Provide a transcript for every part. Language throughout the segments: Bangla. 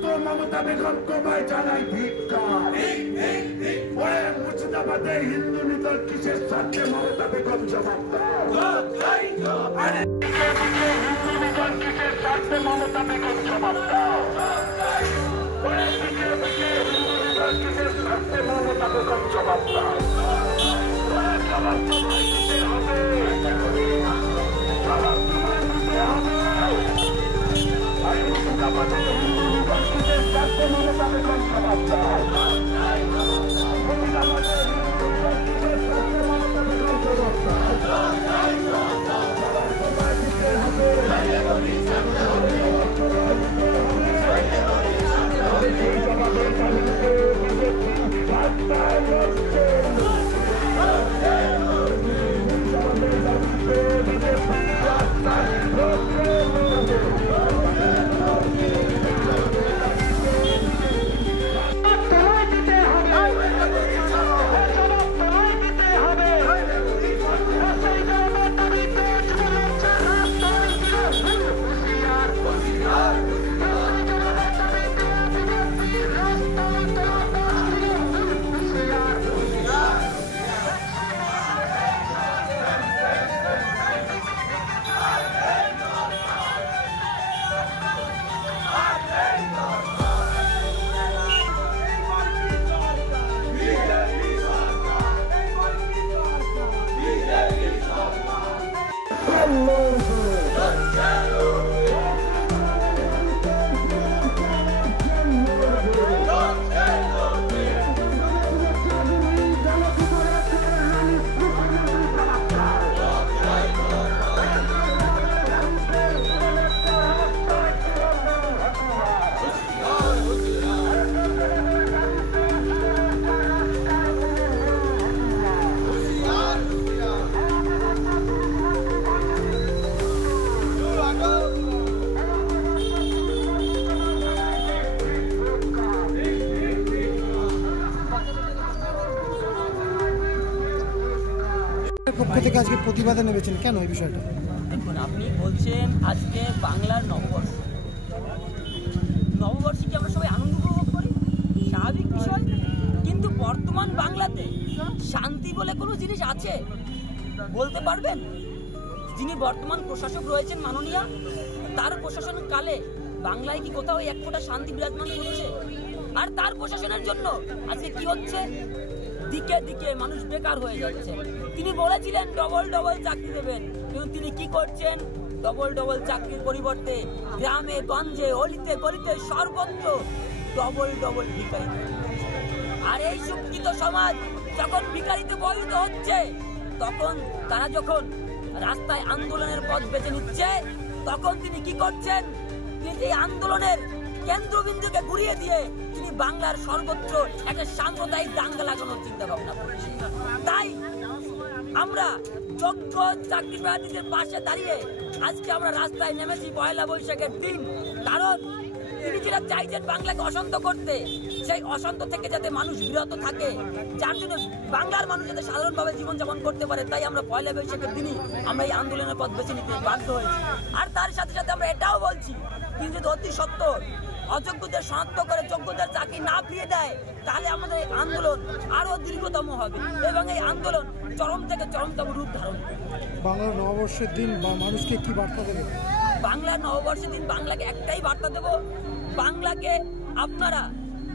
মমতা বেগম তোমায় জানাই ধিক্কার। মুর্শিদাবাদে হিন্দু নিধন কিসের স্বার্থে মমতা বেগম জবাব দাও। হিন্দু নিধন কিসের স্বার্থে মমতা বেগম জবাব দাও। হিন্দু নিধন কিসের স্বার্থে মমতা বেগম জবাব দাও। জবাব তোমায় দিতে হবে, জবাব তোমায় দিতে হবে। মুর্শিদাবাদে হিন্দু নিধন কিসের স্বার্থে মমতা বেগম জবাব দাও। মুর্শিদাবাদে হিন্দু নিধন কিসের স্বার্থে মমতা বেগম জবাব দাও। জবাব তোমায় দিতে হবে, জবাবের দাবিতে বিজেপি রাস্তায় লড়ছে। জবাবের দাবিতে বিজেপি রাস্তায় লড়ছে। পক্ষ থেকে আজকে প্রতিবাদে নেমেছেন কেন এই বিষয়টা? দেখুন, আপনি বলছেন আজকে বাংলার নববর্ষ। নববর্ষে কি আমরা সবাই আনন্দ উপভোগ করি? স্বাভাবিক বিষয়। কিন্তু বর্তমান বাংলাতে শান্তি বলে কোনো জিনিস আছে বলতে পারবেন? যিনি বর্তমান প্রশাসক রয়েছেন মাননীয়া, তার প্রশাসন কালে বাংলায় কি কোথাও এক ফোঁটা শান্তি বিরাজমান হচ্ছে? আর তার প্রশাসনের জন্য আজকে কি হচ্ছে? দিকে দিকে মানুষ বেকার হয়ে যাচ্ছে। তিনি বলেছিলেন ডবল ডবল চাকরি দেবেন, কিন্তু তিনি কি করছেন? ডবল ডবল চাকরির পরিবর্তে গ্রামে গঞ্জে অলিতে গলিতে সর্বত্র ডবল ডবল ভিখারিত। আর এই শিক্ষিত সমাজ যখন ভিখারিতে পরিণত হচ্ছে, তখন তারা যখন রাস্তায় আন্দোলনের পথ বেছে নিচ্ছে, তখন তিনি কি করছেন? তিনি এই আন্দোলনের কেন্দ্রবিন্দুকে ঘুরিয়ে দিয়ে তিনি বাংলার সর্বত্র একটা সাম্প্রদায়িক দাঙ্গা লাগানোর চিন্তা ভাবনা করছেন। তাই আমরা যোগ্য চাকরি প্রার্থীদের পাশে দাঁড়িয়ে আজকে আমরা রাস্তায় নেমেছি পয়লা বৈশাখের দিন। কারণ তিনি যেটা চাইছেন বাংলাকে অশান্ত করতে, সেই অশান্ত থেকে যাতে মানুষ বিরত থাকে, যার জন্য বাংলার মানুষ যাতে সাধারণভাবে জীবনযাপন করতে পারে, তাই আমরা পয়লা বৈশাখের দিনই আমরা এই আন্দোলনের পথ বেছে নিতে বাধ্য হয়েছি। আর তার সাথে সাথে আমরা এটাও বলছি, তিনি যদি অতি সত্ত্বর অযোগ্যদের শনাক্ত করে যোগ্যদের চাকরি না ফিরিয়ে দেয়, তাহলে আমাদের এই আন্দোলন আরো দীর্ঘতম হবে এবং এই আন্দোলন চরম থেকে চরমতম রূপ ধারণ করবে। বাংলার নববর্ষের দিন বা মানুষকে কি বার্তা দেবে? বাংলার নববর্ষের দিন বাংলাকে একটাই বার্তা দেব, বাংলাকে আপনারা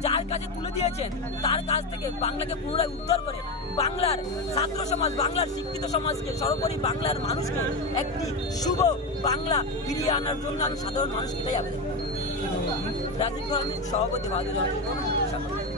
যার কাছে তুলে দিয়েছেন তার কাছ থেকে বাংলাকে পুনরায় উদ্ধার করে বাংলার ছাত্র সমাজ, বাংলার শিক্ষিত সমাজকে, সর্বোপরি বাংলার মানুষকে একটি শুভ বাংলা ফিরিয়ে আনার জন্য আমি সাধারণ মানুষকে এটাই আবেদন করি। রাজীব সভাপতি, ভারতীয় জনতা পার্টি।